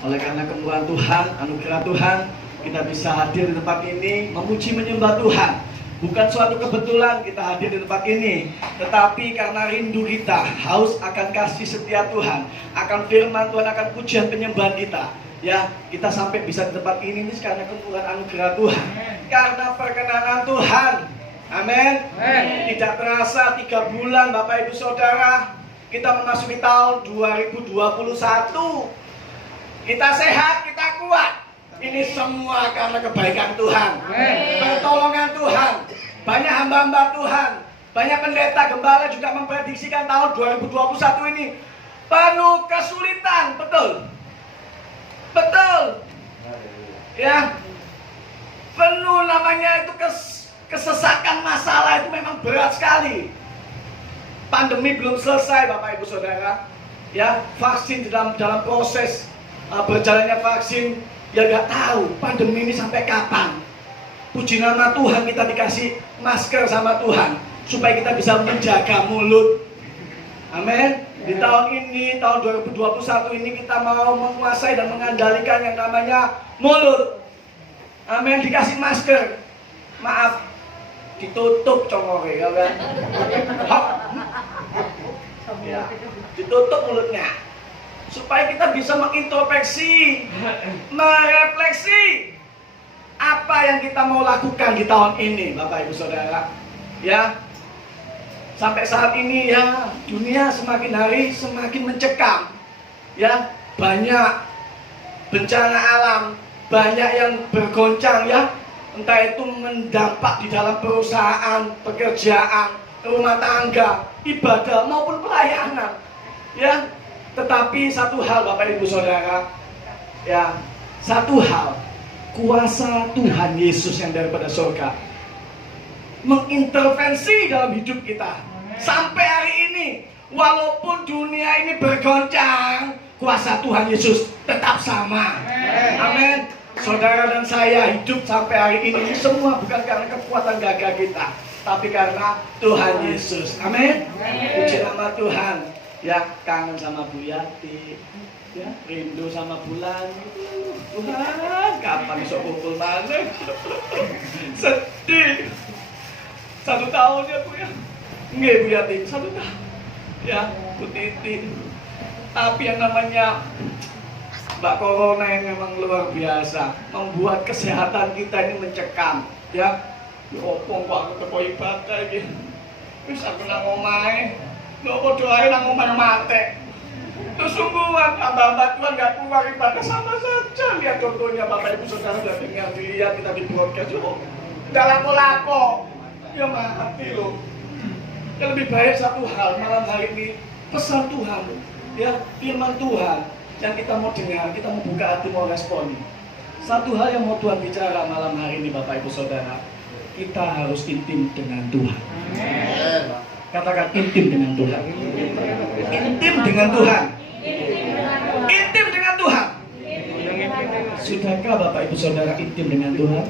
Oleh karena kemurahan Tuhan, anugerah Tuhan, kita bisa hadir di tempat ini, memuji menyembah Tuhan. Bukan suatu kebetulan kita hadir di tempat ini, tetapi karena rindu kita, haus akan kasih setia Tuhan, akan firman Tuhan, akan pujian penyembahan kita. Ya, kita sampai bisa di tempat ini karena kemurahan anugerah Tuhan, karena perkenanan Tuhan. Amin. Tidak terasa 3 bulan Bapak Ibu Saudara, kita memasuki tahun 2021. Kita sehat, kita kuat. Ini semua karena kebaikan Tuhan, pertolongan Tuhan. Banyak hamba-hamba Tuhan, banyak pendeta, gembala juga memprediksikan tahun 2021 ini penuh kesulitan. Betul? Betul. Ya, penuh namanya itu kesesakan, masalah itu memang berat sekali. Pandemi belum selesai Bapak Ibu Saudara. Ya, vaksin dalam proses berjalannya vaksin. Ya gak tahu pandemi ini sampai kapan. Puji nama Tuhan kita dikasih masker sama Tuhan supaya kita bisa menjaga mulut. Amin. Di tahun ini, tahun 2021 ini kita mau menguasai dan mengandalkan yang namanya mulut. Amin. Dikasih masker. Maaf, ditutup congore ya kan. Ya, ditutup mulutnya supaya kita bisa mengintrospeksi, merefleksi apa yang kita mau lakukan di tahun ini, Bapak Ibu Saudara. Ya, sampai saat ini ya dunia semakin hari semakin mencekam. Ya, banyak bencana alam, banyak yang bergoncang ya. Entah itu mendampak di dalam perusahaan, pekerjaan, rumah tangga, ibadah maupun pelayanan. Ya, tetapi satu hal Bapak Ibu Saudara, ya, satu hal, kuasa Tuhan Yesus yang daripada surga mengintervensi dalam hidup kita. Sampai hari ini, walaupun dunia ini bergoncang, kuasa Tuhan Yesus tetap sama. Amin. Saudara dan saya hidup sampai hari ini semua bukan karena kekuatan gagah kita, tapi karena Tuhan Yesus. Amin. Puji nama Tuhan. Ya, kangen sama Bu Yati, ya, rindu sama bulan. Tuhan, kapan bisa kumpul mana? Sedih. 1 tahun ya Bu ya. Nggak Bu Yati, 1 tahun. Ya, Bu Titi. Tapi yang namanya Mbak Corona yang memang luar biasa, membuat kesehatan kita ini mencekam. Ya, opong kok aku ibadah gitu. Terus aku nang omahe. Nggak doain nang omah mate. Terus sungguhan hamba-hamba Tuhan nggak keluar ibadah sama saja. Lihat contohnya Bapak Ibu Saudara sudah dengar, dilihat kita di broadcast. Nggak laku-laku. Ya mati loh. Yang lebih baik satu hal malam hari ini, pesan Tuhan, ya, firman Tuhan yang kita mau dengar, kita mau buka hati, mau respon. Satu hal yang mau Tuhan bicara malam hari ini Bapak Ibu Saudara, kita harus intim dengan Tuhan. Katakan intim dengan Tuhan. Intim dengan Tuhan. Intim dengan Tuhan. Sudahkah Bapak Ibu Saudara intim dengan Tuhan?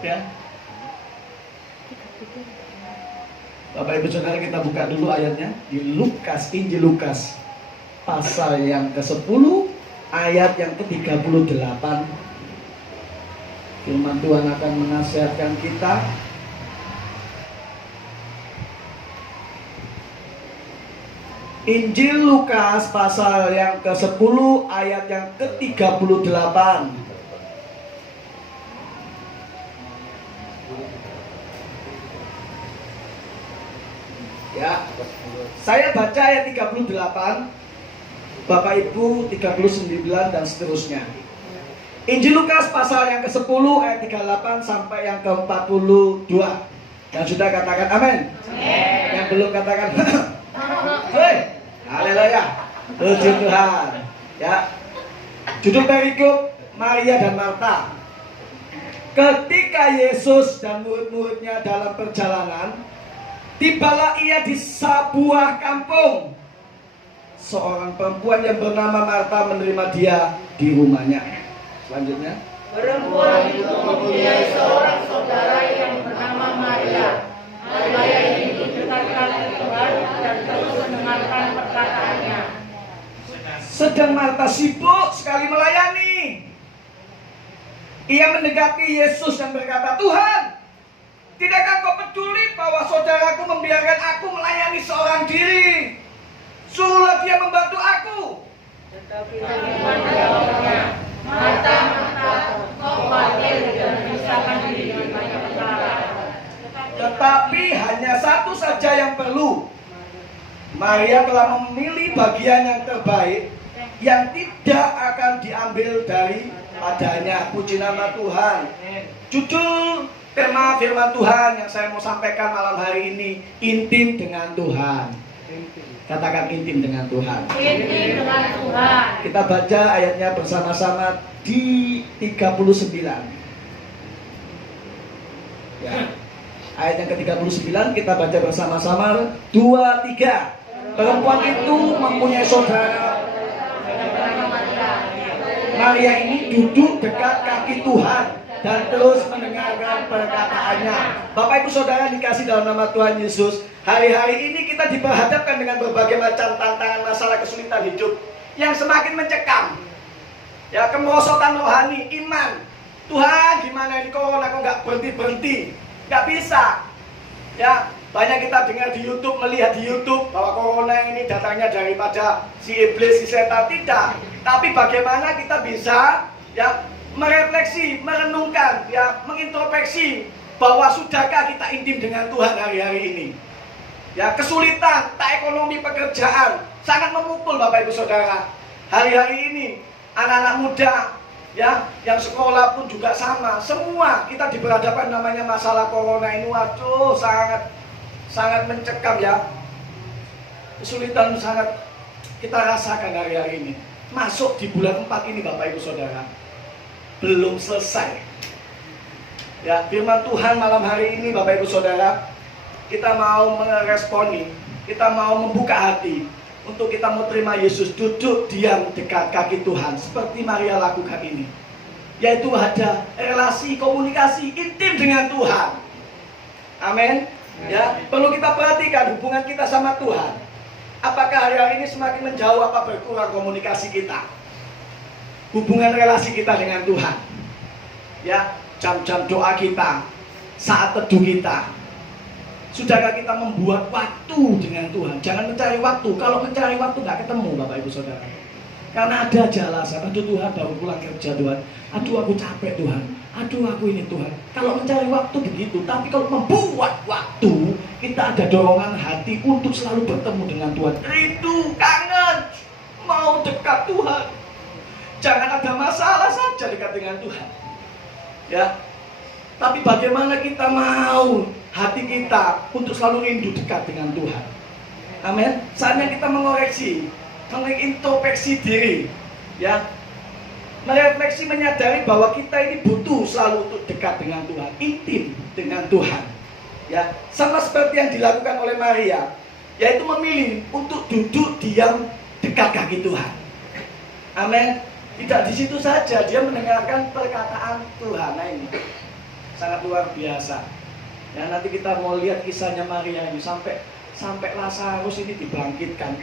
Ya. Bapak Ibu Saudara, kita buka dulu ayatnya di Lukas, Injil Lukas pasal yang ke-10 ayat yang ke-38. Firman Tuhan akan menasihatkan kita. Injil Lukas pasal yang ke-10 ayat yang ke-38. Ya, saya baca ayat 38, Bapak Ibu 39 dan seterusnya. Injil Lukas pasal yang ke-10 ayat 38 sampai yang ke-42. Yang sudah katakan amin. Yang belum katakan hei, haleluya, puji Tuhan. Ya, judul perikop Maria dan Marta. Ketika Yesus dan murid-muridnya dalam perjalanan, tibalah ia di sebuah kampung. Seorang perempuan yang bernama Marta menerima dia di rumahnya. Selanjutnya, perempuan itu mempunyai seorang saudara yang bernama Maria. Maria ini dekatkan Tuhan dan terus mendengarkan perkataannya. Sedang Marta sibuk sekali melayani. Ia mendekati Yesus dan berkata, "Tuhan, tidakkah kau peduli bahwa saudaraku membiarkan aku melayani seorang diri? Suruhlah dia membantu aku." Tetapi Tuhan jawabnya, "Marta, Marta, kau khawatir dan menyusahkan diri dengan banyak perkara. Tetapi hanya satu saja yang perlu. Maria telah memilih bagian yang terbaik, yang tidak akan diambil daripadanya." Puji nama Tuhan. Judul tema firman Tuhan yang saya mau sampaikan malam hari ini, intim dengan Tuhan. Katakan intim dengan Tuhan. Intim dengan Tuhan. Kita baca ayatnya bersama-sama di 39. Ya. Ayat yang ke-39 kita baca bersama-sama. 2, 3. Perempuan itu mempunyai saudara. Maria ini duduk dekat kaki Tuhan dan terus mendengarkan perkataannya. Bapak Ibu Saudara dikasih dalam nama Tuhan Yesus, hari-hari ini kita diperhadapkan dengan berbagai macam tantangan, masalah, kesulitan hidup yang semakin mencekam. Ya, kemerosotan rohani, iman. Tuhan, gimana ini corona kok nggak berhenti-berhenti? Nggak bisa. Ya, banyak kita dengar di YouTube, melihat di YouTube bahwa corona ini datangnya daripada si iblis, si setan. Tidak. Tapi bagaimana kita bisa ya merefleksi, merenungkan, ya mengintrospeksi bahwa sudahkah kita intim dengan Tuhan hari-hari ini? Ya, kesulitan, tak ekonomi, pekerjaan sangat memukul Bapak Ibu Saudara. Hari-hari ini anak-anak muda ya yang sekolah pun juga sama. Semua kita diberhadapkan namanya masalah corona ini. Waduh, sangat mencekam ya. Kesulitan sangat kita rasakan hari-hari ini. Masuk di bulan 4 ini Bapak Ibu Saudara, belum selesai. Ya, firman Tuhan malam hari ini Bapak Ibu Saudara, kita mau meresponi, kita mau membuka hati untuk kita mau terima Yesus, duduk diam dekat kaki Tuhan seperti Maria lakukan ini. Yaitu ada relasi, komunikasi intim dengan Tuhan. Amin. Ya, perlu kita perhatikan hubungan kita sama Tuhan. Apakah hari-hari ini semakin menjauh apa berkurang komunikasi kita? Hubungan relasi kita dengan Tuhan. Ya, jam-jam doa kita, saat teduh kita. Sudahkah kita membuat waktu dengan Tuhan? Jangan mencari waktu. Kalau mencari waktu nggak ketemu Bapak Ibu Saudara. Karena ada aja alasan. Aduh Tuhan, baru pulang kerja Tuhan. Aduh aku capek Tuhan. Aduh aku ini Tuhan. Kalau mencari waktu begitu. Tapi kalau membuat waktu, kita ada dorongan hati untuk selalu bertemu dengan Tuhan. Rindu, kangen, mau dekat Tuhan. Jangan ada masalah saja dekat dengan Tuhan. Ya. Tapi bagaimana kita mau hati kita untuk selalu rindu dekat dengan Tuhan. Amin. Saatnya kita mengoreksi, mengintrospeksi diri, ya, merefleksi, menyadari bahwa kita ini butuh selalu untuk dekat dengan Tuhan, intim dengan Tuhan, ya, sama seperti yang dilakukan oleh Maria, yaitu memilih untuk duduk diam dekat kaki Tuhan. Amin. Tidak di situ saja, dia mendengarkan perkataan Tuhan. Nah ini sangat luar biasa. Ya, nanti kita mau lihat kisahnya Maria ini sampai Lazarus ini dibangkitkan.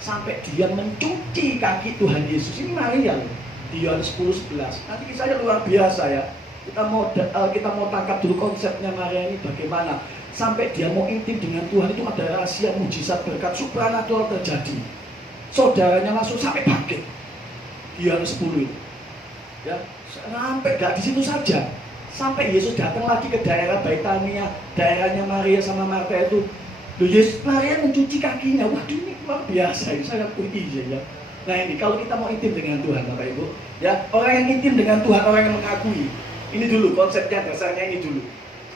Sampai dia mencuci kaki Tuhan Yesus. Ini Maria loh. Di Yohanes 10:11. Nanti kisahnya luar biasa ya. Kita mau tangkap dulu konsepnya Maria ini bagaimana. Sampai dia mau intim dengan Tuhan itu ada rahasia mujizat berkat supranatural terjadi. Saudaranya langsung sampai bangkit. Di Yohanes 10 itu. Ya, sampai gak di situ saja. Sampai Yesus datang lagi ke daerah Betania, daerahnya Maria sama Marta itu. Loh, Yesus, Maria mencuci kakinya. Waduh, ini luar biasa, ini sangat puji ya. Nah ini, kalau kita mau intim dengan Tuhan Bapak Ibu, ya, orang yang intim dengan Tuhan, orang yang mengakui. Ini dulu, konsepnya dasarnya ini dulu.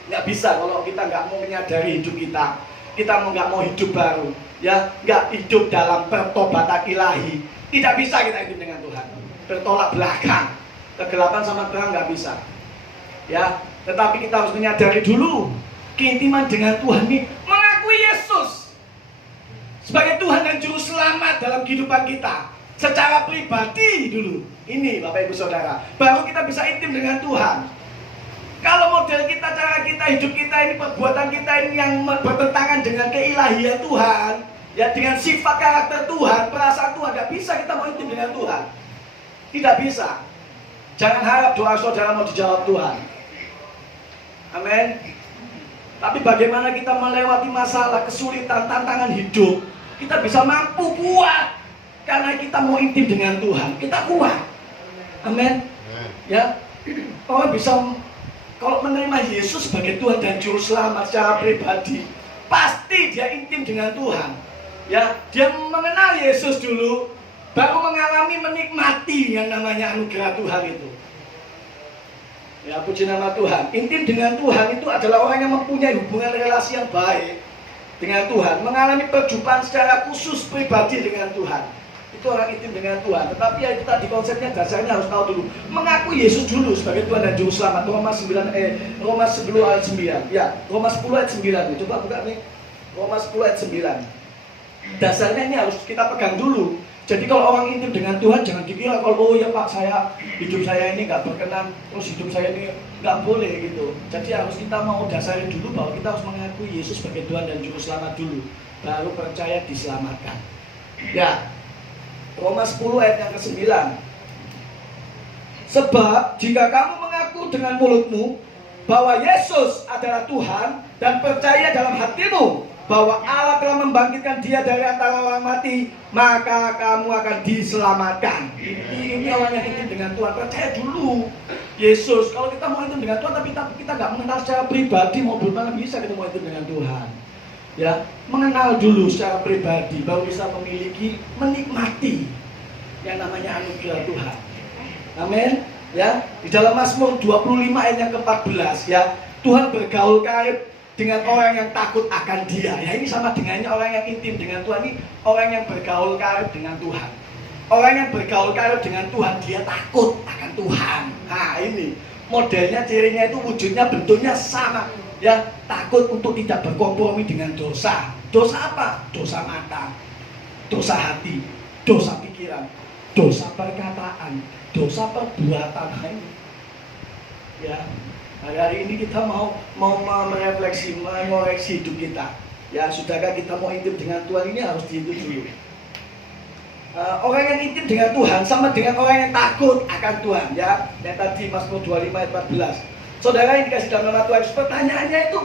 Nggak bisa kalau kita nggak mau menyadari hidup kita nggak mau hidup baru, ya, nggak hidup dalam pertobatan ilahi. Tidak bisa kita intim dengan Tuhan. Bertolak belakang, kegelapan sama terang nggak bisa. Ya, tetapi kita harus menyadari dulu keintiman dengan Tuhan ini, mengakui Yesus sebagai Tuhan dan Juru Selamat dalam kehidupan kita secara pribadi dulu. Ini Bapak Ibu Saudara, baru kita bisa intim dengan Tuhan. Kalau model kita, cara kita, hidup kita ini, perbuatan kita ini yang bertentangan dengan keilahian Tuhan, ya, dengan sifat karakter Tuhan, perasaan Tuhan, nggak bisa kita mau dengan Tuhan. Tidak bisa. Jangan harap doa saudara mau dijawab Tuhan. Amin. Tapi bagaimana kita melewati masalah, kesulitan, tantangan hidup, kita bisa mampu kuat karena kita mau intim dengan Tuhan. Kita kuat. Amin. Ya, orang bisa kalau menerima Yesus sebagai Tuhan dan Juru Selamat secara pribadi, pasti dia intim dengan Tuhan. Ya, dia mengenal Yesus dulu, baru mengalami menikmati yang namanya anugerah Tuhan itu. Ya, puji nama Tuhan. Intim dengan Tuhan itu adalah orang yang mempunyai hubungan relasi yang baik dengan Tuhan, mengalami perjumpaan secara khusus pribadi dengan Tuhan. Itu orang intim dengan Tuhan. Tetapi ya itu tadi konsepnya, dasarnya harus tahu dulu. Mengaku Yesus dulu sebagai Tuhan dan Juru Selamat. Roma 10 ayat 9. Ya, Roma 10 ayat 9. Coba buka nih. Roma 10 ayat 9. Dasarnya ini harus kita pegang dulu. Jadi kalau orang intim dengan Tuhan, jangan dikira kalau oh ya Pak, hidup saya ini nggak berkenan, terus hidup saya ini nggak boleh gitu. Jadi harus kita mau dasarin dulu bahwa kita harus mengakui Yesus sebagai Tuhan dan Juru Selamat dulu, baru percaya diselamatkan. Ya, Roma 10 ayat yang ke-9. Sebab jika kamu mengaku dengan mulutmu bahwa Yesus adalah Tuhan dan percaya dalam hatimu bahwa Allah telah membangkitkan dia dari antara orang mati, maka kamu akan diselamatkan. Ini orang yang intim dengan Tuhan. Percaya dulu Yesus. Kalau kita mau intim dengan Tuhan tapi kita nggak mengenal secara pribadi, mau bagaimana bisa kita mau intim dengan Tuhan? Ya, mengenal dulu secara pribadi, baru bisa menikmati yang namanya anugerah Tuhan. Amin. Ya, di dalam Mazmur 25 ayat yang ke-14 ya, Tuhan bergaul karib dengan orang yang takut akan Dia. Ya, ini sama dengannya orang yang intim dengan Tuhan, ini orang yang bergaul karib dengan Tuhan. Orang yang bergaul karib dengan Tuhan, dia takut akan Tuhan. Nah, ini modelnya, cirinya itu wujudnya, bentuknya sama. Ya, takut untuk tidak berkompromi dengan dosa. Dosa apa? Dosa mata, dosa hati, dosa pikiran, dosa perkataan, dosa perbuatan. Ya, hari ini kita mau merefleksi, mengoreksi hidup kita. Ya, sudahkah kita mau intim dengan Tuhan? Ini harus dihitung dulu. Orang yang intim dengan Tuhan sama dengan orang yang takut akan Tuhan. Ya, yang tadi Mazmur 25 ayat 14. Saudara yang dikasih dalam nama Tuhan, pertanyaannya itu,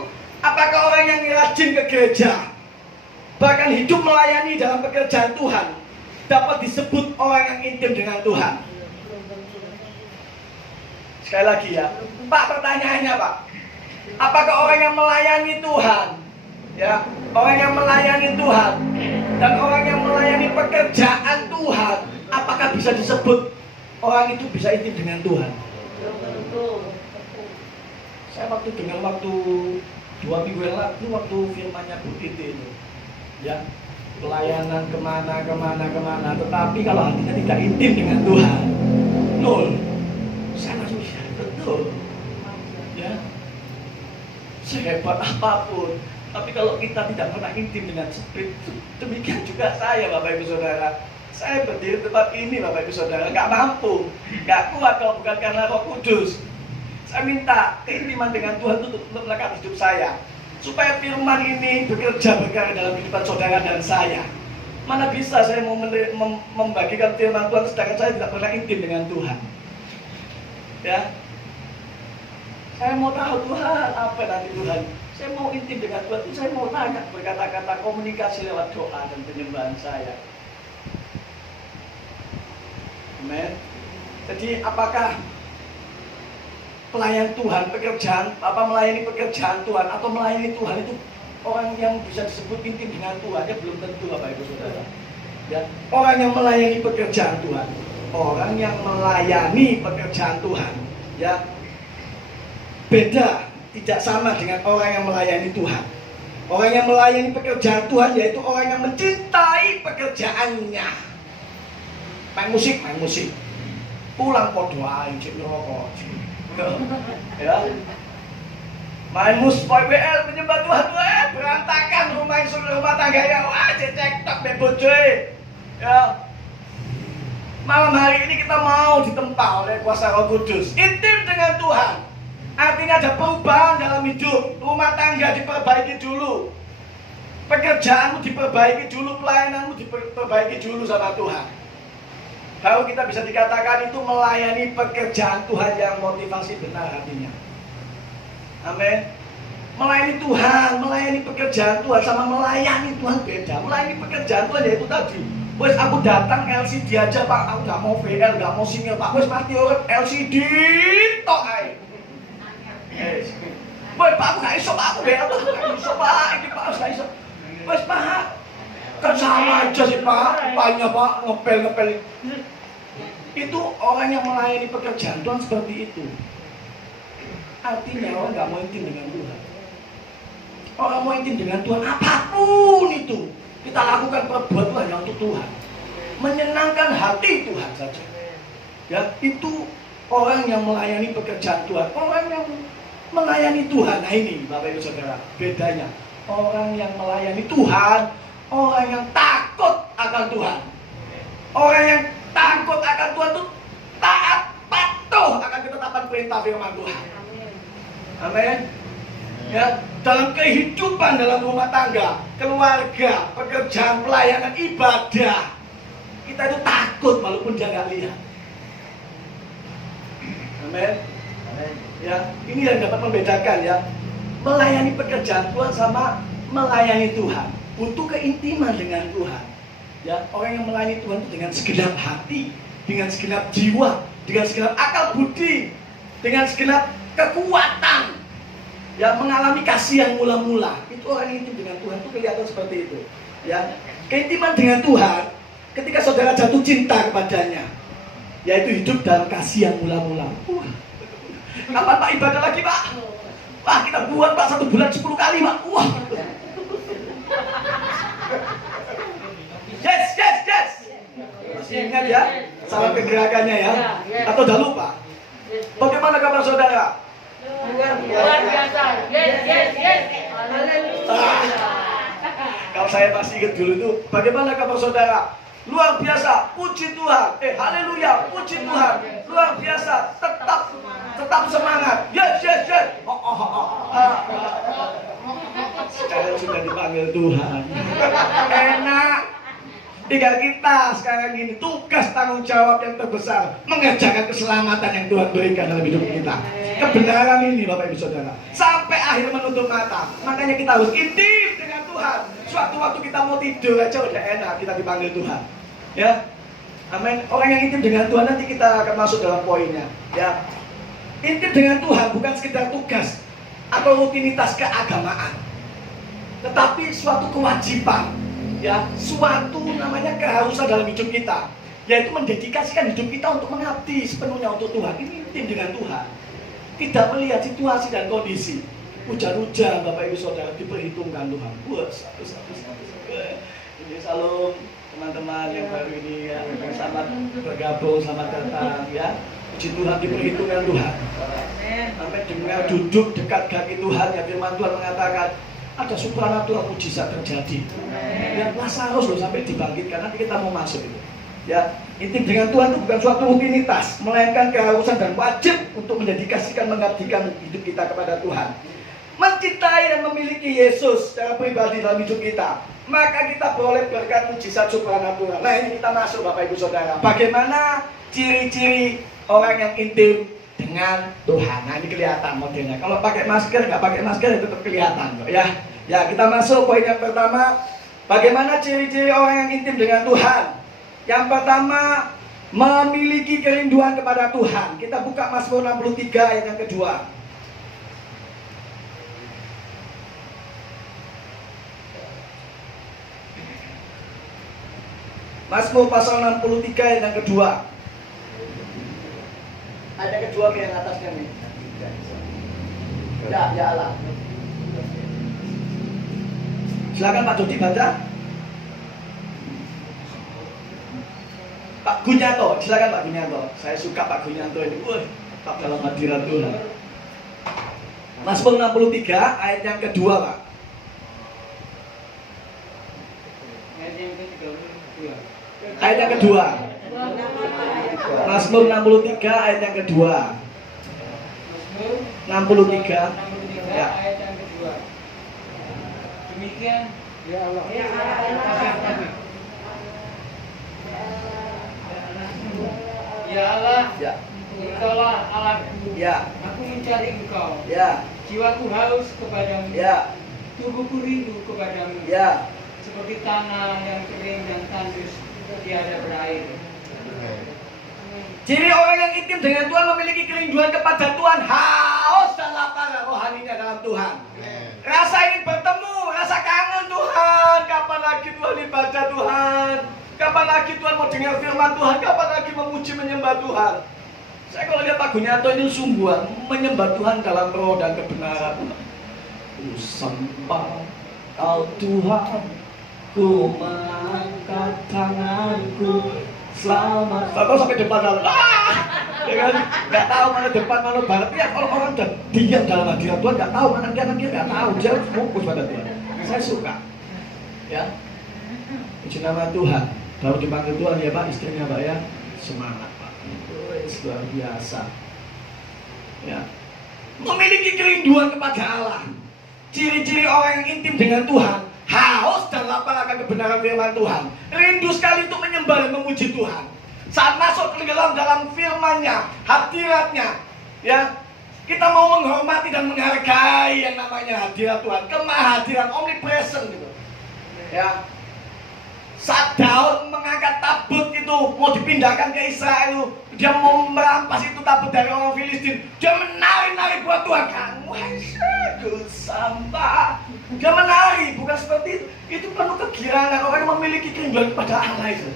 apakah orang yang rajin ke gereja, bahkan hidup melayani dalam pekerjaan Tuhan, dapat disebut orang yang intim dengan Tuhan? Sekali lagi ya, Pak, pertanyaannya Pak, apakah orang yang melayani Tuhan, ya, orang yang melayani Tuhan dan orang yang melayani pekerjaan Tuhan, apakah bisa disebut orang itu bisa intim dengan Tuhan? Saya waktu dengar waktu 2 minggu yang lalu waktu firmannya Bu Titi itu, ya, pelayanan kemana, tetapi kalau hatinya tidak intim dengan Tuhan, nol. Saya langsung betul, ya, sehebat apapun, tapi kalau kita tidak pernah intim dengan Spirit, demikian juga saya, Bapak Ibu Saudara. Saya berdiri tempat ini, Bapak Ibu Saudara, nggak mampu, nggak kuat kalau bukan karena Roh Kudus. Saya minta keintiman dengan Tuhan untuk melekat hidup saya, supaya firman ini bekerja berkarya dalam kehidupan saudara dan saya. Mana bisa saya mau membagikan firman Tuhan sedangkan saya tidak pernah intim dengan Tuhan? Ya, saya mau tahu Tuhan apa nanti Tuhan. Saya mau intim dengan Tuhan itu, saya mau tanya, berkata-kata, komunikasi lewat doa dan penyembahan saya. Amen. Jadi apakah pelayan Tuhan, melayani pekerjaan Tuhan atau melayani Tuhan itu orang yang bisa disebut intim dengan Tuhan? Ya belum tentu, Bapak Ibu Saudara. Ya, orang yang melayani pekerjaan Tuhan, orang yang melayani pekerjaan Tuhan, ya, beda, tidak sama dengan orang yang melayani Tuhan. Orang yang melayani pekerjaan Tuhan yaitu orang yang mencintai pekerjaannya. Main musik, pulang podo ae cek ngerokok. Ya, main musik WL menyembah Tuhan, berantakan rumah tangga ya, wah cek tok be bojoe. Ya, malam hari ini kita mau ditempa oleh kuasa Roh Kudus, intim dengan Tuhan. Artinya ada perubahan dalam hidup, rumah tangga diperbaiki dulu, pekerjaanmu diperbaiki dulu, pelayananmu diperbaiki dulu sama Tuhan. Baru kita bisa dikatakan itu melayani pekerjaan Tuhan yang motivasi benar hatinya. Amin. Melayani Tuhan, melayani pekerjaan Tuhan sama melayani Tuhan beda. Melayani pekerjaan Tuhan yaitu tadi. Wes aku datang LCD aja Pak, aku gak mau VL, gak mau single Pak. Wes mati urut LCD tok ae. Wes Pak, aku gak iso Pak, aku VL Pak, aku gak iso Pak, ini Pak, aku gak iso. Wes Pak, kan sama aja sih Pak, Paknya Pak, ngepel-ngepel. Itu orang yang melayani pekerjaan Tuhan seperti itu. Artinya orang gak mau intim dengan Tuhan. Orang mau intim dengan Tuhan apapun itu kita lakukan perbuatan hanya untuk Tuhan, menyenangkan hati Tuhan saja. Ya, itu orang yang melayani pekerjaan Tuhan, orang yang melayani Tuhan. Nah ini Bapak Ibu Saudara, bedanya orang yang melayani Tuhan, orang yang takut akan Tuhan. Orang yang takut akan Tuhan itu taat, patuh akan ketetapan perintah firman Tuhan. Amin. Ya, dalam kehidupan dalam rumah tangga, keluarga, pekerjaan, pelayanan, ibadah, kita itu takut walaupun dia nggak lihat. Amin. Ya, ini yang dapat membedakan ya, melayani pekerjaan Tuhan sama melayani Tuhan. Butuh keintiman dengan Tuhan. Ya, orang yang melayani Tuhan itu dengan segenap hati, dengan segenap jiwa, dengan segenap akal budi, dengan segenap kekuatan. Ya, mengalami kasih yang mula-mula. Itu orang yang intim dengan Tuhan itu kelihatan seperti itu. Ya, keintiman dengan Tuhan ketika saudara jatuh cinta kepadanya, yaitu hidup dalam kasih yang mula-mula. Kapan Pak ibadah lagi Pak? Wah, kita buat Pak 1 bulan 10 kali Pak. Wah. Yes. Masih ingat ya salah kegerakannya ya? Atau udah lupa? Bagaimana kabar saudara? Luar biasa. Yes. Haleluya. Kalau saya masih ingat dulu itu, bagaimana kabar saudara? Luar biasa, puji Tuhan. Haleluya, puji Tuhan. Luar biasa, tetap semangat. Yes. Sekarang sudah dipanggil Tuhan. Enak. Tinggal kita sekarang ini tugas tanggung jawab yang terbesar, mengerjakan keselamatan yang Tuhan berikan dalam hidup kita. Kebenaran ini Bapak Ibu Saudara sampai akhir menutup mata. Makanya kita harus intim dengan Tuhan. Suatu waktu kita mau tidur aja udah enak, kita dipanggil Tuhan. Ya, amin. Orang yang intim dengan Tuhan, nanti kita akan masuk dalam poinnya. Ya, intim dengan Tuhan bukan sekedar tugas atau rutinitas keagamaan, tetapi suatu kewajiban. Ya, suatu namanya keharusan dalam hidup kita, yaitu mendedikasikan hidup kita untuk mengabdi sepenuhnya untuk Tuhan. Ini intim dengan Tuhan, tidak melihat situasi dan kondisi. Hujan-hujan Bapak Ibu Saudara diperhitungkan Tuhan. Satu. Ini salam teman-teman yang baru ini ya, selamat bergabung, selamat datang ya. Puji Tuhan, diperhitungkan Tuhan. Sampai dengar duduk dekat kaki Tuhan, ya firman Tuhan mengatakan ada supranatural mujizat terjadi. Ya, Lazarus loh sampai dibangkitkan. Nanti kita mau masuk itu. Ya, intim dengan Tuhan itu bukan suatu rutinitas, melainkan keharusan dan wajib untuk mendedikasikan, mengabdikan hidup kita kepada Tuhan. Mencintai dan memiliki Yesus secara pribadi dalam hidup kita, maka kita boleh berkat mujizat supranatural. Nah, ini kita masuk Bapak Ibu Saudara. Bagaimana ciri-ciri orang yang intim dengan Tuhan? Nah, ini kelihatan modelnya. Kalau pakai masker, nggak pakai masker itu tetap kelihatan kok ya. Ya, kita masuk poin yang pertama. Bagaimana ciri-ciri orang yang intim dengan Tuhan? Yang pertama, memiliki kerinduan kepada Tuhan. Kita buka Mazmur 63 ayat yang kedua. Mazmur pasal 63 ayat yang kedua. Ayat yang kedua yang atasnya nih. Ya Allah. Silakan Pak Jody baca. Pak Gunyanto, silakan Pak Gunyanto. Saya suka Pak Gunyanto ini. Tak dalam hadirat Tuhan. Mazmur 63 ayat yang kedua, Pak. Ayat yang kedua. Mazmur 63 ayat yang kedua. 63 ya. Ayat yang kedua. Demikian ya Allah. Ya Allah, Ya. Engkaulah Allahku. Ya. Aku mencari Engkau. Ya. Jiwaku haus kepadamu. Ya. Tubuhku rindu kepadamu. Ya. Seperti tanah yang kering dan tandus tiada berair. Ciri orang yang intim dengan Tuhan memiliki kerinduan kepada Tuhan, haus dan lapar rohaninya dalam Tuhan. Rasa ingin bertemu, rasa kangen Tuhan. Kapan lagi Tuhan dibaca Tuhan? Kapan lagi Tuhan mau dengar firman Tuhan? Kapan lagi memuji menyembah Tuhan? Saya kalau lihat Pak Gunyanto ini sungguhan menyembah Tuhan dalam roh dan kebenaran. Ku sembah Kau Tuhan, ku mengangkat tanganku. Selamat. Tahu sampai depan dalam. Ya kan? Nggak tahu mana depan mana barat. Ya kalau orang udah diam dalam hadirat Tuhan, nggak tahu mana kanan kiri, nggak tahu. Dia harus fokus pada Tuhan. Saya suka. Ya. Puji nama Tuhan. Baru dipanggil Tuhan ya Pak, istrinya Pak ya. Semangat Pak. Luar biasa. Ya. Memiliki kerinduan kepada Allah. Ciri-ciri orang yang intim dengan Tuhan, haus dan lapar akan kebenaran firman Tuhan. Rindu sekali untuk menyembah dan memuji Tuhan. Saat masuk ke dalam firman-Nya, hadirat-Nya, ya, kita mau menghormati dan menghargai yang namanya hadirat Tuhan, kemahadiran omnipresent gitu. Ya. Saat Daud mengangkat tabut itu mau dipindahkan ke Israel, dia mau merampas itu tabut dari orang Filistin, dia menari-nari buat Tuhan. Kamu sembah. Dia menari, bukan seperti itu. Itu penuh kegirangan orang yang memiliki kerinduan kepada Allah itu.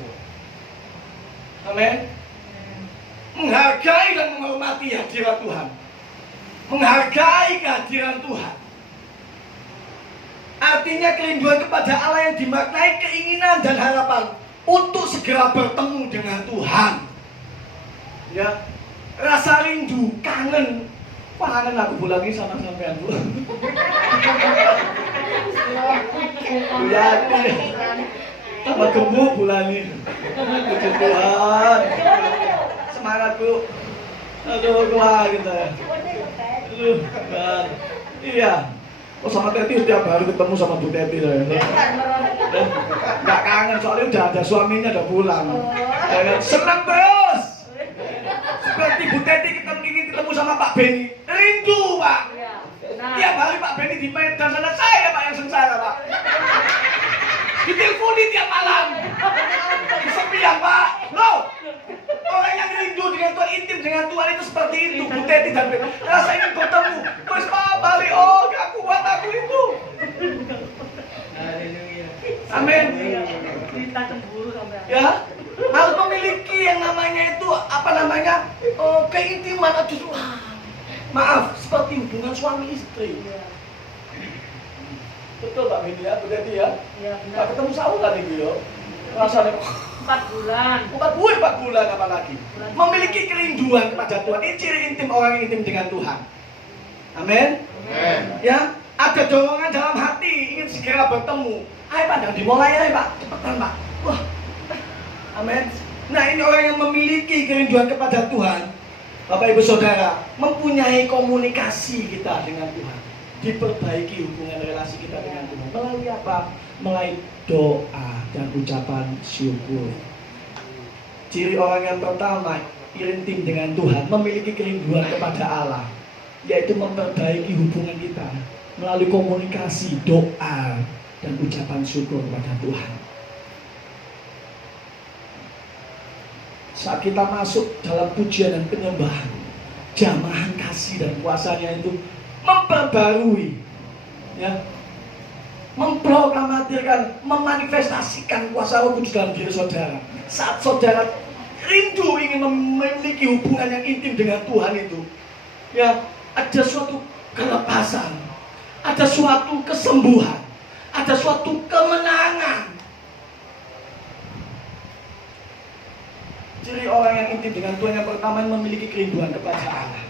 Amin. Menghargai dan menghormati hadirat Tuhan, menghargai kehadiran Tuhan. Artinya kerinduan kepada Allah yang dimaknai keinginan dan harapan untuk segera bertemu dengan Tuhan. Ya, rasa rindu, kangen. Kangen aku bulan ini sama sampean Bu. Ya, tambah gemuk bulan ini. Puji Tuhan. Semangat Bu. Aduh, kuat gitu ya. Aduh, kan. Iya. Oh sama Teti setiap hari ketemu sama Bu Teti saya. Nggak kangen soalnya udah ada suaminya udah pulang. Senang terus. Seperti Bu Teti kita ingin ketemu sama Pak Beni. Rindu Pak. Tiap hari Pak Beni di Medan sana, saya Pak yang sengsara Pak. Diteleponi tiap malam. Kesepian Pak. Loh. Orang yang rindu dengan Tuhan, intim dengan Tuhan itu seperti itu. Bu Teti dan Beni. Rasa ingin bertemu. Terus Pak balik. Oh gak kuat aku itu. Amin. Ya. Harus memiliki yang namanya itu apa namanya? Keintiman. Aduh. Maaf, seperti hubungan suami istri. Betul Pak Beni ya, Bu Teti ya. Nggak ketemu sahuran nih yo. Rasanya 4 bulan. 4 bulan apalagi. Memiliki kerinduan kepada Tuhan. Ini ciri intim orang yang intim dengan Tuhan. Amin. Amin. Ya, ada dorongan dalam hati ingin segera bertemu. Ayo Pak, jangan dimulai ya Pak. Cepetan Pak. Wah. Amin. Nah, ini orang yang memiliki kerinduan kepada Tuhan. Bapak Ibu Saudara, mempunyai komunikasi kita dengan Tuhan. Diperbaiki hubungan relasi kita dengan Tuhan. Melalui apa? Melalui doa dan ucapan syukur. Ciri orang yang pertama intim dengan Tuhan, memiliki kerinduan kepada Allah, yaitu memperbaiki hubungan kita melalui komunikasi, doa dan ucapan syukur kepada Tuhan. Saat kita masuk dalam pujian dan penyembahan, jamahan kasih dan kuasanya itu memperbarui, ya, memproklamirkan, memanifestasikan kuasa Roh Kudus dalam diri saudara. Saat saudara rindu ingin memiliki hubungan yang intim dengan Tuhan itu, ya, ada suatu kelepasan, ada suatu kesembuhan, ada suatu kemenangan. Ciri orang yang intim dengan Tuhan yang pertama yang memiliki kerinduan kepada Allah.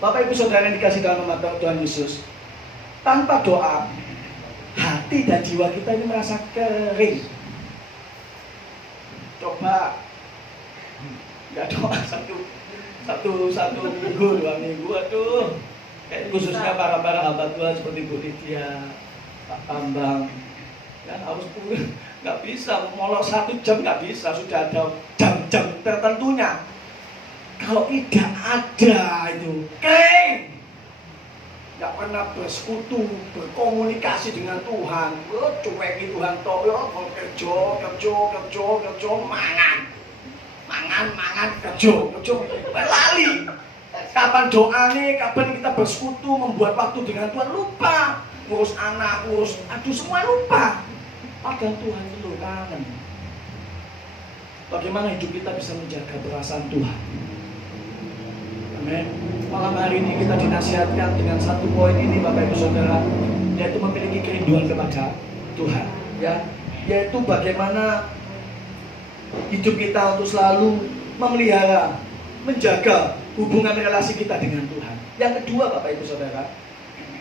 Bapak Ibu Saudara yang dikasih dalam nama Tuhan Yesus, tanpa doa, hati dan jiwa kita ini merasa kering. Coba nggak doa satu minggu, 2 minggu, aduh. Khususnya para hamba Tuhan seperti Bu Lydia, Pak Bambang, kan harus nggak bisa molor 1 jam, nggak bisa, sudah ada jam-jam tertentunya. Kalau tidak ada itu kering, nggak pernah bersekutu, berkomunikasi dengan Tuhan. Cueki Tuhan toh, kerja, mangan, kerja, lali. Kapan doanya, kapan kita bersekutu, membuat waktu dengan Tuhan, lupa. Ngurus anak, semua lupa. Padahal Tuhan itu kangen. Bagaimana hidup kita bisa menjaga perasaan Tuhan? Amin. Malam hari ini kita dinasihatkan dengan satu poin ini, Bapak Ibu Saudara, yaitu memiliki kerinduan kepada Tuhan. Ya, yaitu bagaimana hidup kita untuk selalu memelihara, menjaga hubungan relasi kita dengan Tuhan. Yang kedua, Bapak Ibu Saudara,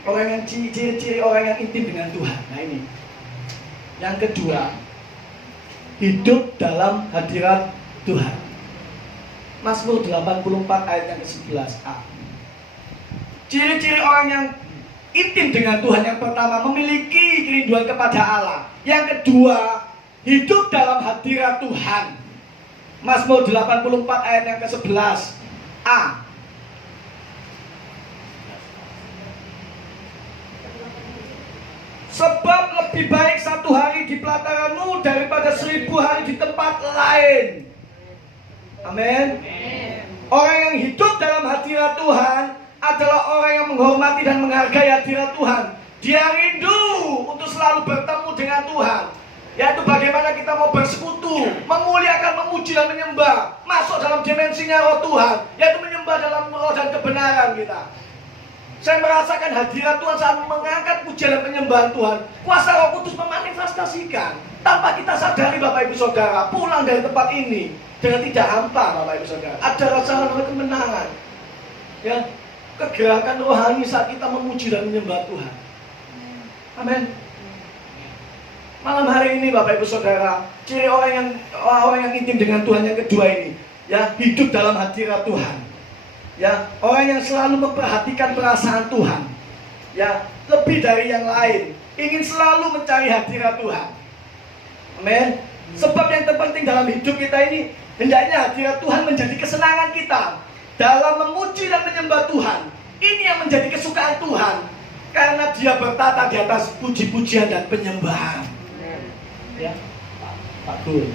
orang yang ciri-ciri orang yang intim dengan Tuhan. Nah ini. Yang kedua, hidup dalam hadirat Tuhan. Mazmur 84 ayat yang ke-11a. Ciri-ciri orang yang intim dengan Tuhan, yang pertama memiliki kerinduan kepada Allah. Yang kedua, hidup dalam hadirat Tuhan. Mazmur 84 ayat yang ke-11a. Sebab lebih baik 1 hari di pelataranmu daripada 1000 hari di tempat lain. Amin. Orang yang hidup dalam hadirat Tuhan adalah orang yang menghormati dan menghargai hadirat Tuhan. Dia rindu untuk selalu bertemu dengan Tuhan. Yaitu bagaimana kita mau bersekutu, memuliakan, memuji dan menyembah, masuk dalam dimensinya roh Tuhan, yaitu menyembah dalam roh dan kebenaran kita. Saya merasakan hadirat Tuhan saat mengangkat pujian dan penyembahan Tuhan. Kuasa Roh Kudus memanifestasikan tanpa kita sadari, Bapak Ibu Saudara, pulang dari tempat ini dengan tidak hampa, Bapak Ibu Saudara. Ada rasa kemenangan, ya, kegerakan rohani saat kita memuji dan menyembah Tuhan. Amin. Malam hari ini, Bapak Ibu Saudara, ciri orang yang intim dengan Tuhan yang kedua ini, ya, hidup dalam hadirat Tuhan. Ya, orang yang selalu memperhatikan perasaan Tuhan. Ya, lebih dari yang lain, ingin selalu mencari hadirat Tuhan. Amin. Sebab yang terpenting dalam hidup kita ini, hendaknya hadirat Tuhan menjadi kesenangan kita dalam memuji dan menyembah Tuhan. Ini yang menjadi kesukaan Tuhan, karena Dia bertata di atas puji-pujian dan penyembahan. Ya, Pak Gun.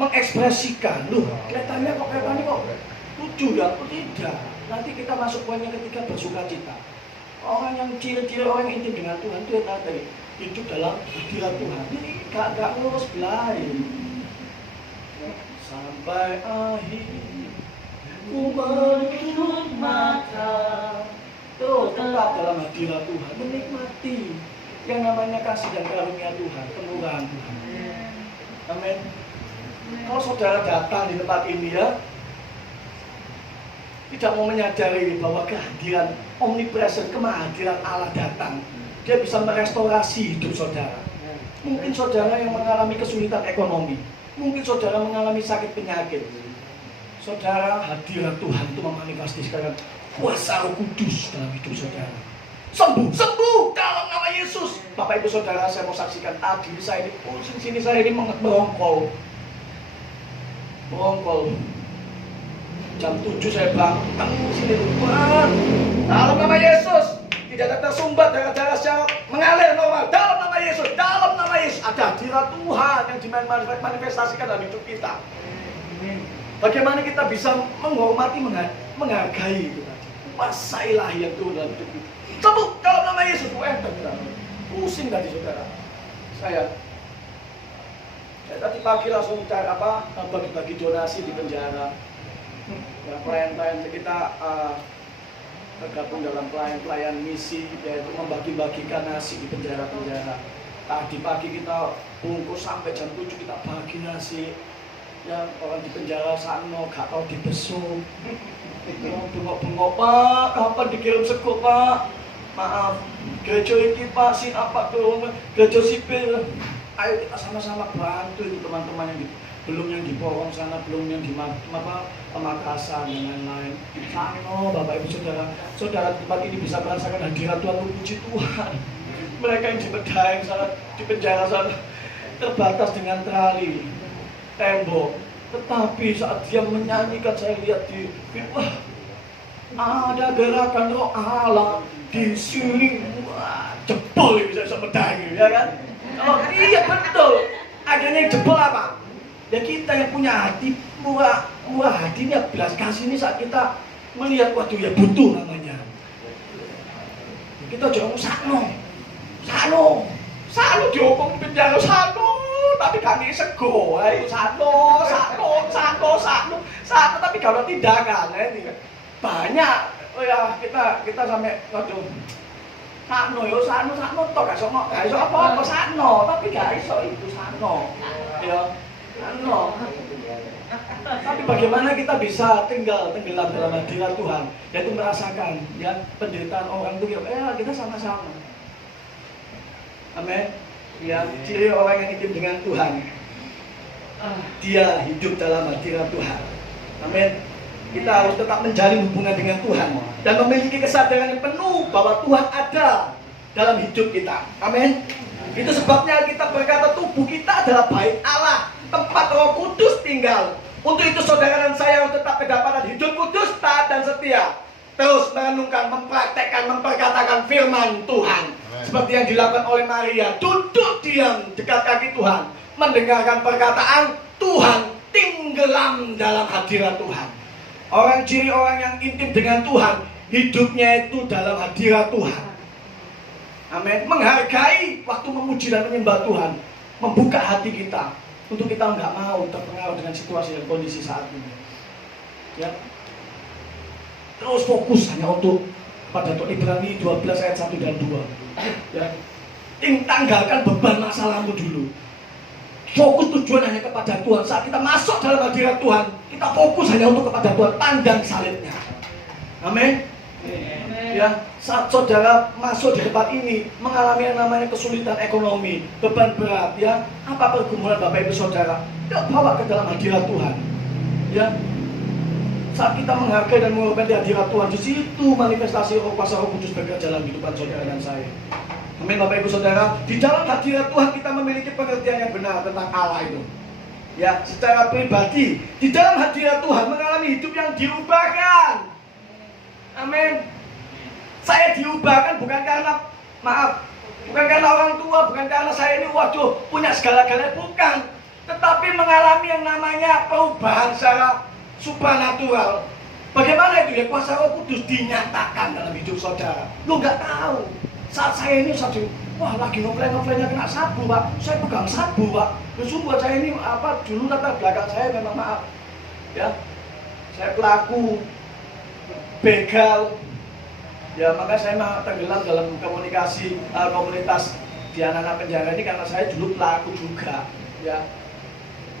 Mengekspresikan, kelihatannya kok lucu ya? Tidak. Nanti kita masuk poin yang ketiga, bersuka cita. Orang yang ciri-ciri orang yang intim dengan Tuhan itu tadi hidup dalam hadirat Tuhan. Ini gak ngurus belain sampai akhir ku menutup mata. Tuh, tetap dalam hadirat Tuhan, menikmati yang namanya kasih dan karunia Tuhan, kemurahan Tuhan. Amin. Kalau saudara datang di tempat ini, ya, tidak mau menyadari bahwa kehadiran omnipresent, kehadiran Allah datang, Dia bisa merestorasi hidup saudara. Mungkin saudara yang mengalami kesulitan ekonomi, mungkin saudara mengalami sakit penyakit. Saudara, hadirat Tuhan itu memanifestasikan kuasa Roh Kudus dalam hidup saudara. Sembuh dalam nama Yesus. Bapak Ibu Saudara, saya mau saksikan tadi saya ini pusing, sini saya ini berongkol. Jam 7 saya bangun, sini Tuhan. Dalam nama Yesus, tidak ada tersumbat darah-darah secara mengalir normal. Dalam nama Yesus ada hadirat Tuhan yang dimanifestasikan dalam hidup kita. Bagaimana kita bisa menghormati, menghargai itu tadi. Kuasa ilahi yang turun dalam hidup kita. Sembuh dalam nama Yesus. Pusing tadi saudara. Saya tadi pagi langsung cari bagi-bagi donasi di penjara. Ya, pelayan-pelayan kita tergabung dalam pelayan misi, yaitu membagi-bagikan nasi di penjara-penjara. Tadi pagi kita bungkus sampai jam 7 kita bagi nasi. Ya, orang di penjara sana gak tahu dibesuk. Bengok-bengok, Pak, kapan dikirim sego, Pak? Maaf, gereja ini Pak, apa tuh, gereja sipil. Ayo kita sama-sama bantu itu teman-teman yang di Porong sana, belum yang di Makassar dan lain-lain. Sana, Bapak Ibu Saudara tempat ini bisa merasakan hadirat Tuhan, puji Tuhan. Mereka yang di Medaeng sana, di penjara sana, terbatas dengan terali tembok. Tetapi saat dia menyanyikan, saya lihat di wah, ada gerakan roh Allah di sini. Wah, jebol bisa mendangi, ya kan? Oh iya betul. Akhirnya yang jebol apa? Ya kita yang punya hati murah hati ini, belas kasih ini, saat kita melihat waduh ya butuh namanya. Kita jangan sano dihukum penjara sano, tapi kami sego, ayo sano, tapi kalau tindakan ini banyak. Oh ya kita sampai waduh sano toh gak iso apa-apa sano, tapi gak iso itu sano. Ya, sano. Tapi bagaimana kita bisa tenggelam dalam hadirat Tuhan, yaitu merasakan ya penderitaan orang itu ya kita sama-sama. Amin. Ya, ciri orang yang hidup dengan Tuhan, dia hidup dalam hadirat Tuhan. Amin. Kita harus tetap menjalin hubungan dengan Tuhan dan memiliki kesadaran yang penuh bahwa Tuhan ada dalam hidup kita. Amin. Itu sebabnya kita berkata tubuh kita adalah bait Allah, tempat Roh Kudus tinggal. Untuk itu saudara dan saya harus tetap kedapatan hidup kudus, taat dan setia. Terus merenungkan, mempraktekkan, memperkatakan firman Tuhan. Seperti yang dilakukan oleh Maria, duduk diam dekat kaki Tuhan, mendengarkan perkataan Tuhan, tenggelam dalam hadirat Tuhan. Ciri orang yang intim dengan Tuhan, hidupnya itu dalam hadirat Tuhan. Amin. Menghargai waktu memuji dan menyembah Tuhan, membuka hati kita untuk kita nggak mau terpengaruh dengan situasi dan kondisi saat ini. Ya. Terus fokus hanya untuk pada Ibrani 12 ayat 1 dan 2. Ya. Tanggalkan beban masalahmu dulu. Fokus tujuan hanya kepada Tuhan. Saat kita masuk dalam hadirat Tuhan, kita fokus hanya untuk kepada Tuhan, pandang salibnya. Amin. Ya, saat saudara masuk di tempat ini mengalami yang namanya kesulitan ekonomi, beban berat, ya, apa pergumulan Bapak Ibu Saudara, ya bawa ke dalam hadirat Tuhan. Ya, saat kita menghargai dan menghormati hadirat Tuhan, di situ manifestasi kuasa Roh Kudus bekerja dalam kehidupan saudara dan saya. Amin, Bapak Ibu Saudara. Di dalam hadirat Tuhan kita memiliki pengertian yang benar tentang Allah itu. Ya, secara pribadi di dalam hadirat Tuhan mengalami hidup yang diubahkan. Amin. Saya diubahkan bukan karena bukan karena orang tua, bukan karena saya ini waduh punya segala-galanya, bukan. Tetapi mengalami yang namanya perubahan secara supranatural. Bagaimana itu ya? Kuasa Roh Kudus dinyatakan dalam hidup saudara. Lu nggak tahu. Saat saya ini wah lagi ngeflare-ngeflarenya kena sabu, Pak. Saya pegang sabu, Pak. Sungguh saya ini dulu latar belakang saya memang maaf. Ya. Saya pelaku begal. Ya, maka saya tenggelam dalam komunikasi komunitas di anak-anak penjara ini karena saya dulu pelaku juga. Ya.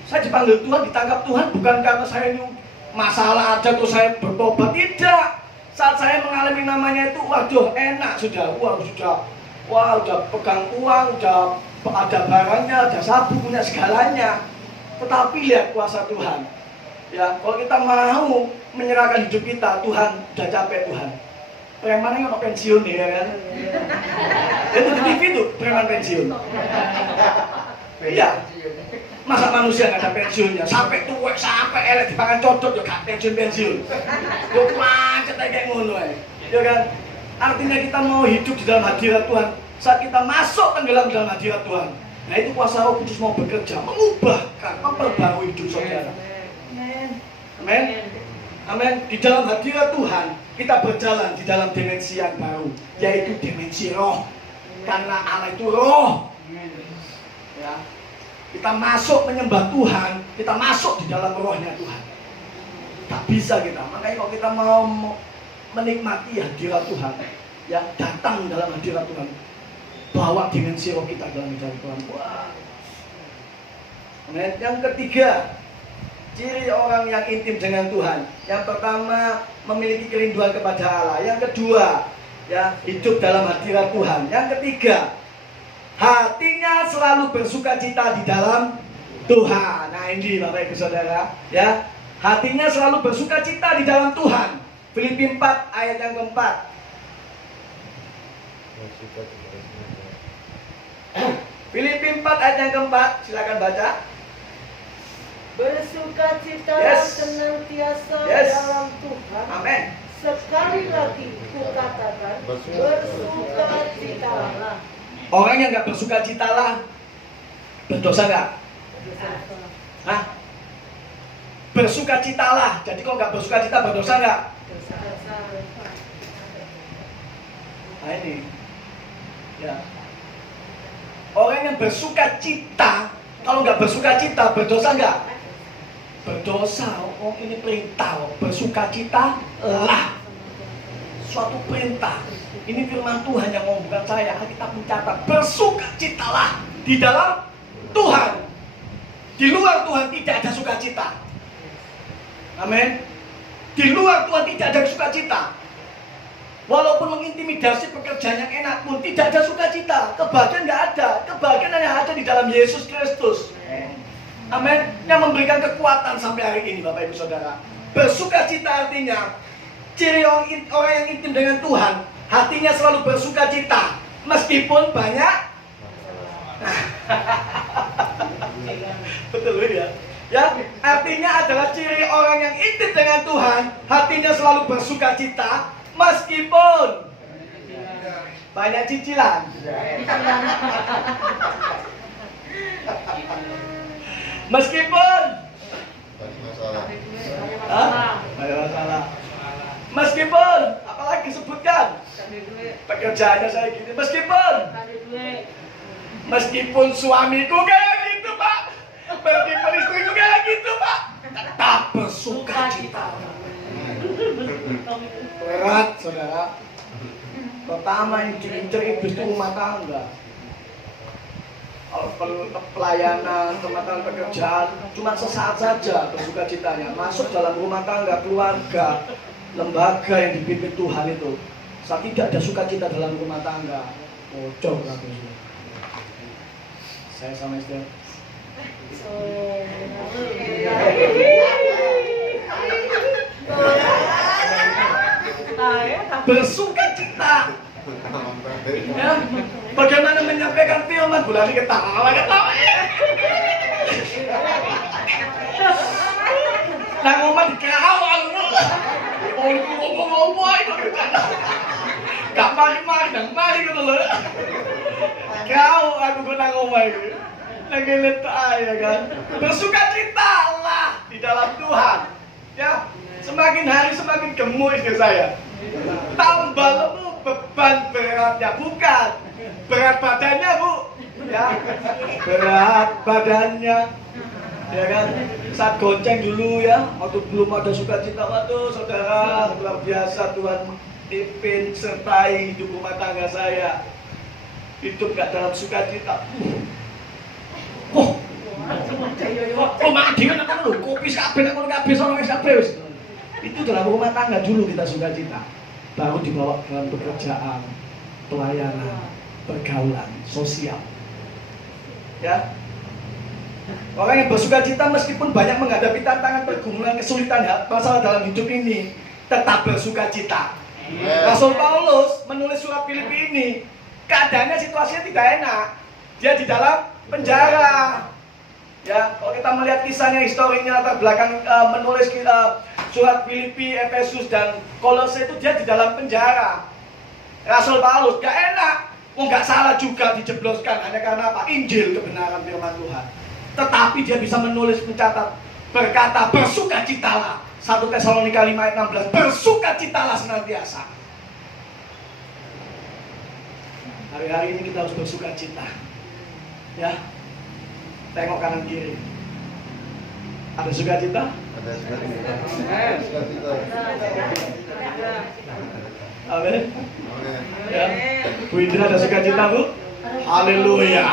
Saya dipanggil Tuhan, ditangkap Tuhan bukan karena saya ini masalah aja terus saya bertobat, tidak. Saat saya mengalami namanya itu, waduh enak sudah, udah pegang uang, udah ada barangnya, ada sabu, punya segalanya. Tetapi lihat kuasa Tuhan. Ya, kalau kita mau menyerahkan hidup kita, Tuhan udah capek Tuhan. Preman yang mau pensiun ya kan? Itu di TV tuh preman pensiun. Iya. Masa manusia nggak ada pensiunnya? Sampai tua, sampai elek dipangan codot ya gak pensiun. Yo macet kayak ngono ae. Ya kan? Artinya kita mau hidup di dalam hadirat Tuhan. Saat kita masuk tenggelam dalam hadirat Tuhan, nah itu kuasa Roh Kudus mau bekerja, mengubahkan, memperbarui hidup saudara. Amin. Amin. Di dalam hadirat Tuhan, kita berjalan di dalam dimensi yang baru, yaitu dimensi roh. Karena Allah itu roh. Ya. Kita masuk menyembah Tuhan, kita masuk di dalam rohnya Tuhan. Tak bisa kita. Makanya kalau kita mau menikmati hadirat Tuhan, ya datang dalam hadirat Tuhan, bawa dimensi roh kita dalam hadirat Tuhan. Wah. Amin. Yang ketiga, ciri orang yang intim dengan Tuhan. Yang pertama, memiliki kerinduan kepada Allah. Yang kedua, ya hidup dalam hadirat Tuhan. Yang ketiga, hatinya selalu bersukacita di dalam Tuhan. Nah ini Bapak Ibu Saudara, ya hatinya selalu bersukacita di dalam Tuhan. Filipi 4 ayat yang keempat. Filipi 4 ayat yang keempat, silakan baca. Bersukacitalah Yes. senantiasa Yes. dalam Tuhan. Amin. Sekali lagi kukatakan, bersukacitalah. Orang yang nggak bersukacitalah berdosa nggak? Hah? Bersukacitalah. Jadi kalau nggak bersukacita berdosa nggak? Nah ini, ya. Orang yang bersukacita, kalau nggak bersukacita berdosa nggak? Berdosa. Oh ini perintah. Bersukacita lah. Suatu perintah. Ini firman Tuhan yang ngomong, bukan saya. Kita mencatat bersukacitalah di dalam Tuhan. Di luar Tuhan tidak ada sukacita. Amin. Di luar Tuhan tidak ada sukacita. Walaupun mengintimidasi pekerjaan yang enak pun tidak ada sukacita. Kebahagiaan nggak ada. Kebahagiaan hanya ada di dalam Yesus Kristus. Amin. Yang memberikan kekuatan sampai hari ini, Bapak Ibu Saudara. Bersukacita artinya ciri orang yang intim dengan Tuhan, hatinya selalu bersukacita meskipun banyak. Betul ya? Ya, artinya adalah ciri orang yang intim dengan Tuhan, hatinya selalu bersukacita meskipun banyak cicilan. Meskipun banyak masalah. Meskipun, apalagi sebutkan pekerjaannya saya gini. Meskipun suamiku kayak gitu, Pak. Meskipun istriku kayak gitu, Pak. Tetap bersukacita. Berat, saudara. Pertama yang diincar iblis itu rumah tangga. Kalau pelayanan, teman-teman pekerjaan, cuma sesaat saja bersukacitanya. Masuk dalam rumah tangga, keluarga, lembaga yang dipimpin Tuhan itu, saat tidak ada sukacita dalam rumah tangga, bocor lagi. Saya sama istri. Bersukacita. Ya, bagaimana menyampaikan firman? Bulan ini ketawa. Nah ngomong dikawal lu. Ngomong itu. Gak mari-mari dan mari gitu loh. Kau aku kena ngomong itu. Lagi letak ya kan. Bersukacita lah di dalam Tuhan. Ya, semakin hari semakin gemuk istri saya. Tambah lemu beban beratnya, bukan berat badannya, Bu. Ya, berat badannya. Ya kan, saat gonceng dulu ya, waktu belum ada sukacita, waduh saudara, luar biasa Tuhan pimpin sertai hidup rumah tangga saya. Hidup gak dalam sukacita. Makan dingin apa lu? Kopi kabeh nek kabeh sono wis kabeh wis. Itu dalam rumah tangga dulu kita sukacita. Baru dibawa dalam pekerjaan, pelayanan, pergaulan, sosial. Ya. Orang yang bersukacita meskipun banyak menghadapi tantangan, pergumulan, kesulitan, masalah dalam hidup ini, tetap bersukacita. Rasul Paulus menulis surat Filipi ini, keadaannya situasinya tidak enak. Dia di dalam penjara. Ya, kalau kita melihat kisahnya, historinya, latar belakang menulis surat Filipi, Efesus dan Kolose itu dia di dalam penjara. Rasul Paulus gak enak, nggak salah juga dijebloskan hanya karena apa? Injil, kebenaran firman Tuhan. Tetapi dia bisa menulis, mencatat, berkata bersukacitalah. 1 Tesalonika 5 ayat 16, bersukacitalah senantiasa. Hari-hari ini kita harus bersukacita. Ya, tengok kanan kiri. Ada sukacita? Ada sukacita. Amin. Ya. Bu Indra ada sukacita, Bu? Haleluya.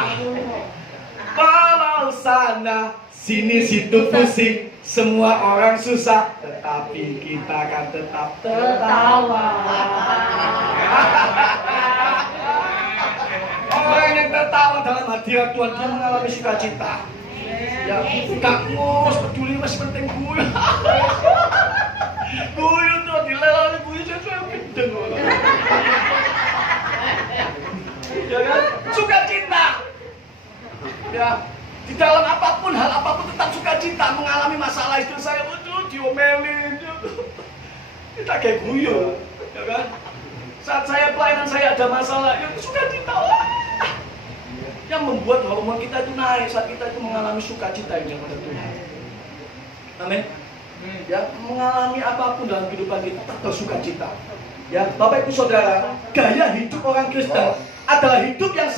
Walau sana sini situ pusing, semua orang susah, tetapi kita akan tetap tertawa. Orang yang tertawa dalam hadirat Tuhan, dia mengalami sukacita. Ya, gak ngos peduli, masih penting gue. Gue tuh dilelani gue sesuai gendeng. Ya kan? Sukacita. Ya, di dalam apapun, hal apapun tetap sukacita. Mengalami masalah istri saya, waduh, diomelin. Kita kayak guyon, ya kan? Saat saya pelayanan saya ada masalah, ya sukacita. Wah. Yang membuat hormon kita itu naik saat kita itu mengalami sukacita yang daripada Tuhan. Amin. Ya, mengalami apapun dalam kehidupan kita tetap bersukacita. Ya, Bapak Ibu Saudara, gaya hidup orang Kristen adalah hidup yang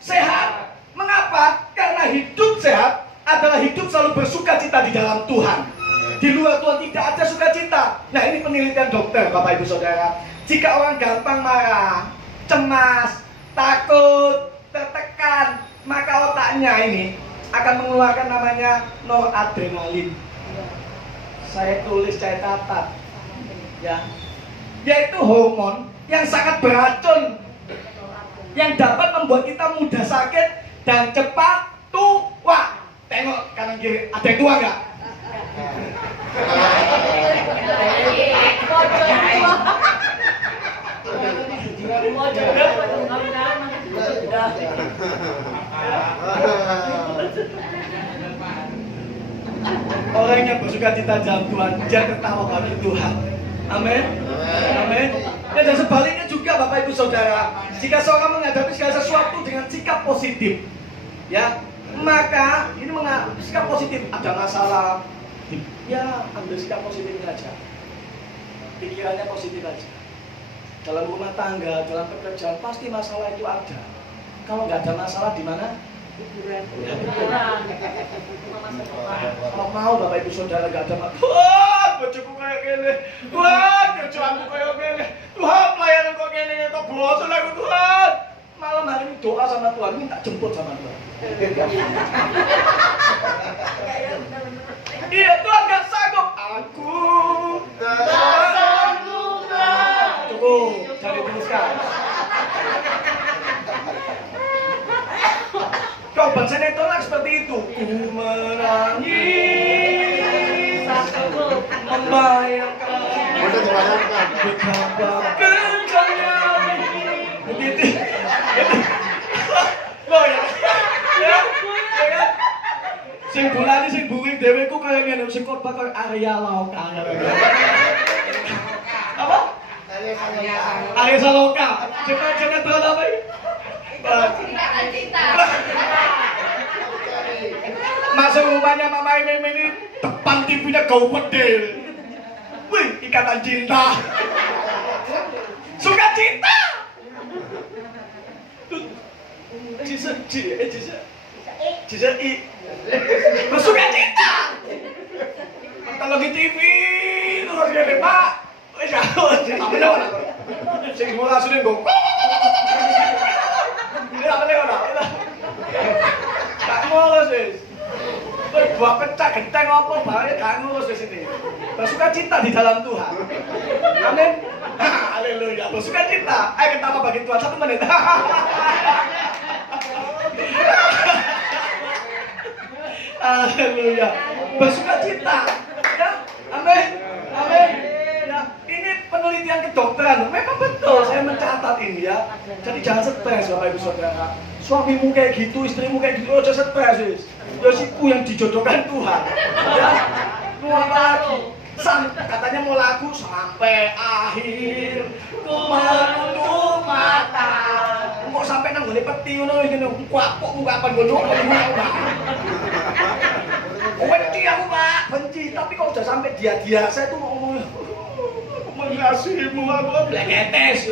sehat. Mengapa? Karena hidup sehat adalah hidup selalu bersukacita di dalam Tuhan. Di luar Tuhan tidak ada sukacita. Nah, ini penelitian dokter, Bapak Ibu Saudara. Jika orang gampang marah, cemas, takut, tertekan, maka otaknya ini akan mengeluarkan namanya noradrenalin. Saya tulis, saya catat, ya, yaitu hormon yang sangat beracun, yang dapat membuat kita mudah sakit dan cepat tua. Tengok kanan kiri, ada yang tua nggak? Orang yang bersukacita dalam Tuhan, dia tertawa bagi Tuhan. Amin. Amin. Dan sebaliknya juga Bapak Ibu Saudara, jika seorang menghadapi segala sesuatu dengan sikap positif, ya, maka ini sikap positif, ada masalah, ya ambil sikap positifnya aja. Pikirannya positif aja. Dalam rumah tangga, dalam pekerjaan pasti masalah itu ada. Kalau nggak ada masalah di mana? Kalau mau Bapak Ibu Saudara nggak ada masalah, wah, bojoku kayak gini, wah, kerjaanku kayak gini, Tuhan pelayanan kok gini, kok bosan aku Tuhan. Malam hari ini doa sama Tuhan, minta jemput sama Tuhan. Iya, Tuhan nggak sanggup. Aku nggak sanggup. Cukup, jangan diteruskan. Kau baca netolak seperti itu. Ku menangis, membayangkan betapa kencangnya begitu. Loh ya, ya kan? Sing bulani sing bumi dhewe ku kaya ngene, sing khotbah kaya Arya Loka. Apa? Arya Saloka. Coba terus apa ini? Masuk rumahnya Mama Imim ini, depan TV-nya gau pedil. Wih, ikatan cinta. Suka cinta. Suka cinta. Kalau di TV terus gini, Pak. Wih, apa namanya? Sing mulai sudah gong. Ini apa nih orang? Tak ngurus wis. Buah pecah genteng apa bahaya gak ngurus di sini. Bersuka cinta di dalam Tuhan. Amin. Haleluya. Bersuka cinta. Ayo kita bagi Tuhan 1 menit. Haleluya. Bersuka cinta. Ya. Amin. Amin. Ya. Ini penelitian kedokteran. Memang betul. Saya mencatat ini ya. Jadi jangan stres Bapak Ibu Saudara. Suamimu kayak gitu, istrimu kayak gitu, aja stres wis. Ya siku yang dijodohkan Tuhan. Ya. Mau apa lagi? Katanya mau lagu sampai akhir ku menutup mata. Kok sampai nang ngene peti ngono iki ngono. Kuapok muka apa ngono. Benci aku, Pak. Benci, tapi kok udah sampai dia saya tuh ngomong mengasihimu aku bleketes.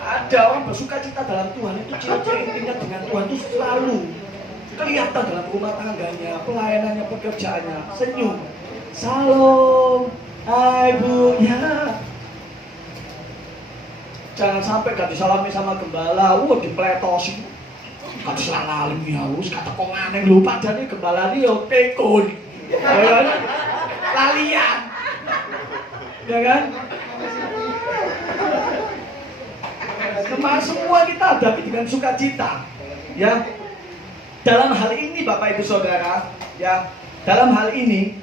Ada orang bersukacita dalam Tuhan itu ciri-ciri intinya dengan Tuhan itu selalu kelihatan dalam rumah tangganya, pelayanannya, pekerjaannya, senyum. Salam, hai Bu, ya. Jangan sampai gak disalami sama gembala, dipletosin. Gak disalalim ya, kata kok aneh lupa jadi gembala ini yo tekun. Ya kan? Lalian. Ya kan? Semua kita hadapi dengan sukacita. Ya. Dalam hal ini Bapak Ibu Saudara, ya, dalam hal ini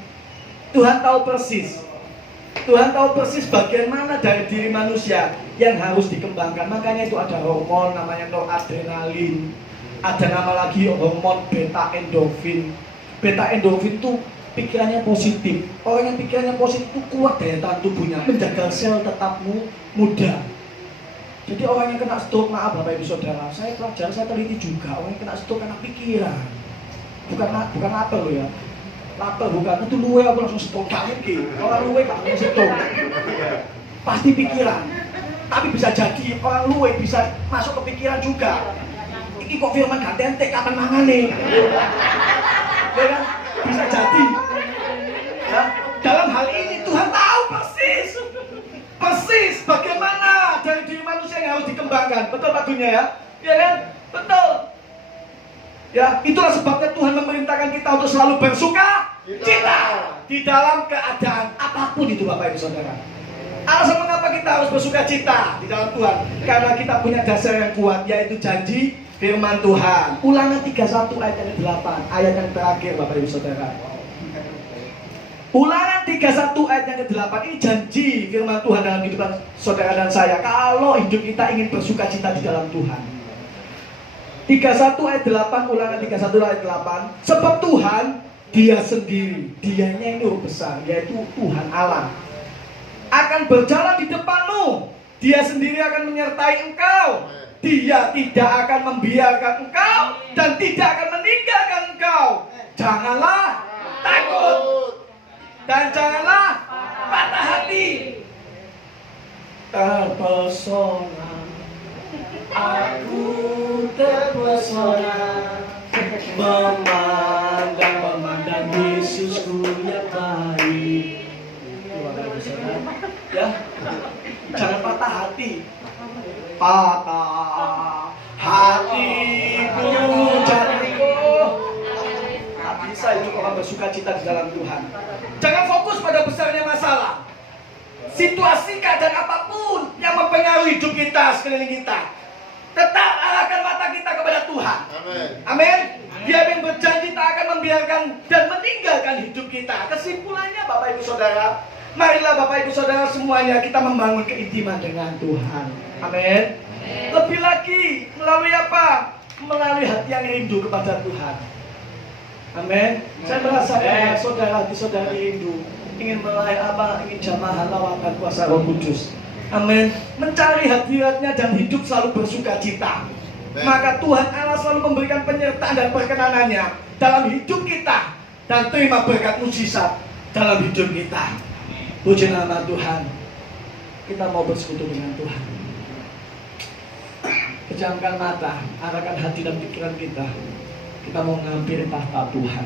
Tuhan tahu persis Tuhan tahu persis bagian mana dari diri manusia yang harus dikembangkan. Makanya itu ada hormon namanya noradrenalin. Ada nama lagi hormon beta endorfin. Beta endorfin itu pikirannya positif. Orang yang pikirannya positif itu kuat daya tahan tubuhnya, menjaga sel tetap muda. Jadi orang yang kena stroke, maaf Bapak Ibu Saudara, saya pelajari, saya teliti juga, orang yang kena stroke karena pikiran. Bukan lapar loh ya. Lapar bukan, itu luwe aku langsung stroke, gak mungkin. Orang luwe gak mungkin stroke. Pasti pikiran. Tapi bisa jadi orang luwe bisa masuk ke pikiran juga. Ini kok firman gak tentek, kapan mangane? Ya kan? Bisa jadi. Ya, dalam hal ini Tuhan tahu persis bagaimana dari diri manusia yang harus dikembangkan. Betul Pak Dunia ya? Ya kan? Betul. Ya, itulah sebabnya Tuhan memerintahkan kita untuk selalu bersuka cita di dalam keadaan apapun itu Bapak Ibu Saudara. Alasan mengapa kita harus bersuka cita di dalam Tuhan? Karena kita punya dasar yang kuat, yaitu janji firman Tuhan. Ulangan 31 ayat yang 8, ayat yang terakhir Bapak Ibu Saudara. Ulangan 31 ayat yang ke-8, ini janji firman Tuhan dalam kehidupan saudara dan saya. Kalau hidup kita ingin bersuka cita di dalam Tuhan. 31 ayat 8, ulangan 31 ayat 8. Sebab Tuhan, Dia sendiri, Dianya ini besar, yaitu Tuhan Allah, akan berjalan di depanmu. Dia sendiri akan menyertai engkau. Dia tidak akan membiarkan engkau dan tidak akan meninggalkan engkau. Janganlah takut dan janganlah patah hati. Terpesona, aku terpesona, memandang Yesusku yang baik. Ya, jangan patah hati. Patah hatiku jatuh. Tak bisa itu orang bersuka cita di dalam Tuhan. Jangan fokus pada besarnya masalah, situasi, keadaan apapun yang mempengaruhi hidup kita sekeliling kita. Tetap arahkan mata kita kepada Tuhan. Amin. Dia yang berjanji tak akan membiarkan dan meninggalkan hidup kita. Kesimpulannya Bapak Ibu Saudara, marilah Bapak Ibu Saudara semuanya kita membangun keintiman dengan Tuhan. Amin. Lebih lagi melalui apa? Melalui hati yang rindu kepada Tuhan. Amin. Saya merasakan saudara hati saudari rindu, ingin melayani apa? Ingin jamaah lawatan kuasa Roh Kudus. Amin. Mencari hadiratnya dan hidup selalu bersuka cita. Maka Tuhan Allah selalu memberikan penyertaan dan perkenanannya dalam hidup kita, dan terima berkat mujizat dalam hidup kita. Puji nama Tuhan. Kita mau bersekutu dengan Tuhan. Pejamkan mata, arahkan hati dan pikiran kita. Kita mau ngambil tahta Tuhan.